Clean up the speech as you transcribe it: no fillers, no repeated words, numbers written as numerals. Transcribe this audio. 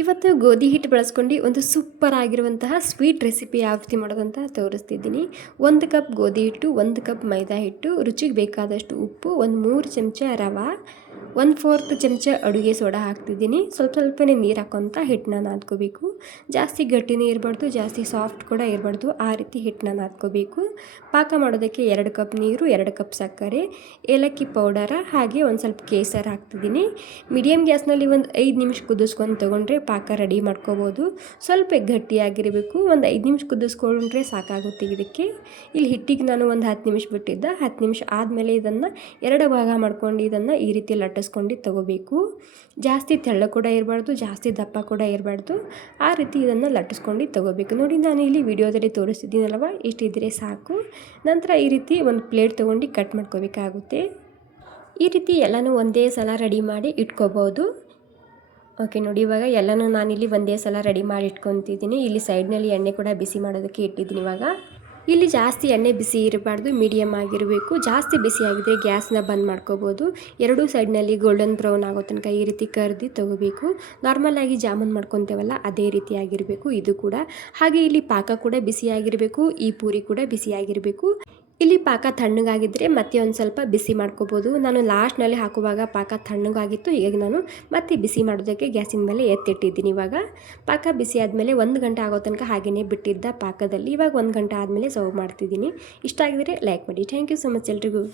ಇವತ್ತು ಗೋಧಿ ಹಿಟ್ಟು ಬಳಸ್ಕೊಂಡು ಒಂದು ಸೂಪರ್ ಆಗಿರುವಂತಹ ಸ್ವೀಟ್ ರೆಸಿಪಿ ಯಾವ ರೀತಿ ಮಾಡೋದಂತ ತೋರಿಸ್ತಿದ್ದೀನಿ. 1 ಕಪ್ ಗೋಧಿ ಹಿಟ್ಟು, 1 ಕಪ್ ಮೈದಾ ಹಿಟ್ಟು, ರುಚಿಗೆ ಬೇಕಾದಷ್ಟು ಉಪ್ಪು, ಒಂದು 3 ಚಮಚ ರವೆ, 1/4 ಚಮಚ ಅಡುಗೆ ಸೋಡಾ ಹಾಕ್ತಿದ್ದೀನಿ. ಸ್ವಲ್ಪನೇ ನೀರು ಹಾಕ್ಕೊಂತ ಹಿಟ್ಟನ್ನ ನಾದ್ಕೋಬೇಕು. ಜಾಸ್ತಿ ಗಟ್ಟಿನೇ ಇರಬಾರ್ದು, ಜಾಸ್ತಿ ಸಾಫ್ಟ್ ಕೂಡ ಇರಬಾರ್ದು, ಆ ರೀತಿ ಹಿಟ್ಟನ್ನ ನಾದ್ಕೋಬೇಕು. ಪಾಕ ಮಾಡೋದಕ್ಕೆ 2 ಕಪ್ ನೀರು, 2 ಕಪ್ ಸಕ್ಕರೆ, ಏಲಕ್ಕಿ ಪೌಡರ, ಹಾಗೆ ಒಂದು ಸ್ವಲ್ಪ ಕೇಸರ ಹಾಕ್ತಿದ್ದೀನಿ. ಮೀಡಿಯಮ್ ಗ್ಯಾಸ್ನಲ್ಲಿ ಒಂದು 5 ನಿಮಿಷ ಕುದಿಸ್ಕೊಂಡು ತೊಗೊಂಡ್ರೆ ಪಾಕ ರೆಡಿ ಮಾಡ್ಕೋಬೋದು. ಸ್ವಲ್ಪ ಗಟ್ಟಿಯಾಗಿರಬೇಕು. ಒಂದು 5 ನಿಮಿಷ ಕುದಿಸ್ಕೊಂಡ್ರೆ ಸಾಕಾಗುತ್ತೆ ಇದಕ್ಕೆ. ಇಲ್ಲಿ ಹಿಟ್ಟಿಗೆ ನಾನು ಒಂದು 10 ನಿಮಿಷ ಬಿಟ್ಟಿದ್ದೆ. 10 ನಿಮಿಷ ಆದಮೇಲೆ ಇದನ್ನು 2 ಭಾಗ ಮಾಡ್ಕೊಂಡು ಇದನ್ನು ಈ ರೀತಿ ಲಟ್ಟಿಸ್ಕೊಂಡು ತಗೋಬೇಕು. ಜಾಸ್ತಿ ತೆಳ್ಳ ಕೂಡ ಇರಬಾರ್ದು, ಜಾಸ್ತಿ ದಪ್ಪ ಕೂಡ ಇರಬಾರ್ದು, ಆ ರೀತಿ ಇದನ್ನು ಲಟ್ಟಿಸ್ಕೊಂಡು ತಗೋಬೇಕು. ನೋಡಿ, ನಾನು ಇಲ್ಲಿ ವಿಡಿಯೋದಲ್ಲಿ ತೋರಿಸ್ತಿದ್ದೀನಲ್ವ, ಇಷ್ಟಿದ್ರೆ ಸಾಕು. ನಂತರ ಈ ರೀತಿ ಒಂದು ಪ್ಲೇಟ್ ತೊಗೊಂಡು ಕಟ್ ಮಾಡ್ಕೋಬೇಕಾಗುತ್ತೆ. ಈ ರೀತಿ ಎಲ್ಲನೂ ಒಂದೇ ಸಲ ರೆಡಿ ಮಾಡಿ ಇಟ್ಕೋಬೋದು. ಓಕೆ, ನೋಡಿ, ಇವಾಗ ಎಲ್ಲನೂ ನಾನಿಲ್ಲಿ ಒಂದೇ ಸಲ ರೆಡಿ ಮಾಡಿ ಇಟ್ಕೊತಿದ್ದೀನಿ. ಇಲ್ಲಿ ಸೈಡ್ನಲ್ಲಿ ಎಣ್ಣೆ ಕೂಡ ಬಿಸಿ ಮಾಡೋದಕ್ಕೆ ಇಟ್ಟಿದ್ದೀನಿ. ಇವಾಗ ಇಲ್ಲಿ ಜಾಸ್ತಿ ಎಣ್ಣೆ ಬಿಸಿ ಇರಬಾರ್ದು, ಮೀಡಿಯಮ್ ಆಗಿರಬೇಕು. ಜಾಸ್ತಿ ಬಿಸಿ ಆಗಿದ್ರೆ ಗ್ಯಾಸ್ನ ಬಂದ್ ಮಾಡ್ಕೋಬೋದು. ಎರಡೂ ಸೈಡ್ನಲ್ಲಿ ಗೋಲ್ಡನ್ ಬ್ರೌನ್ ಆಗೋ ತನಕ ಈ ರೀತಿ ಕರ್ದು ತಗೋಬೇಕು. ನಾರ್ಮಲಾಗಿ ಜಾಮೂನ್ ಮಾಡ್ಕೊತೇವಲ್ಲ, ಅದೇ ರೀತಿ ಆಗಿರಬೇಕು ಇದು ಕೂಡ. ಹಾಗೆ ಇಲ್ಲಿ ಪಾಕ ಕೂಡ ಬಿಸಿಯಾಗಿರಬೇಕು, ಈ ಪೂರಿ ಕೂಡ ಬಿಸಿಯಾಗಿರಬೇಕು. ಇಲ್ಲಿ ಪಾಕ ತಣ್ಣಗಾಗಿದ್ದರೆ ಮತ್ತೆ ಒಂದು ಸ್ವಲ್ಪ ಬಿಸಿ ಮಾಡ್ಕೋಬೋದು. ನಾನು ಲಾಸ್ಟ್ನಲ್ಲಿ ಹಾಕುವಾಗ ಪಾಕ ತಣ್ಣಗಾಗಿತ್ತು, ಹೀಗಾಗಿ ನಾನು ಮತ್ತೆ ಬಿಸಿ ಮಾಡೋದಕ್ಕೆ ಗ್ಯಾಸಿನ ಮೇಲೆ ಎತ್ತಿಟ್ಟಿದ್ದೀನಿ. ಇವಾಗ ಪಾಕ ಬಿಸಿ ಆದಮೇಲೆ 1 ಗಂಟೆ ಆಗೋ ತನಕ ಹಾಗೆಯೇ ಬಿಟ್ಟಿದ್ದ ಪಾಕದಲ್ಲಿ. ಇವಾಗ 1 ಗಂಟೆ ಆದಮೇಲೆ ಸರ್ವ್ ಮಾಡ್ತಿದ್ದೀನಿ. ಇಷ್ಟ ಆಗಿದರೆ ಲೈಕ್ ಮಾಡಿ. ಥ್ಯಾಂಕ್ ಯು ಸೊ ಮಚ್ ಎಲ್ರಿಗೂ.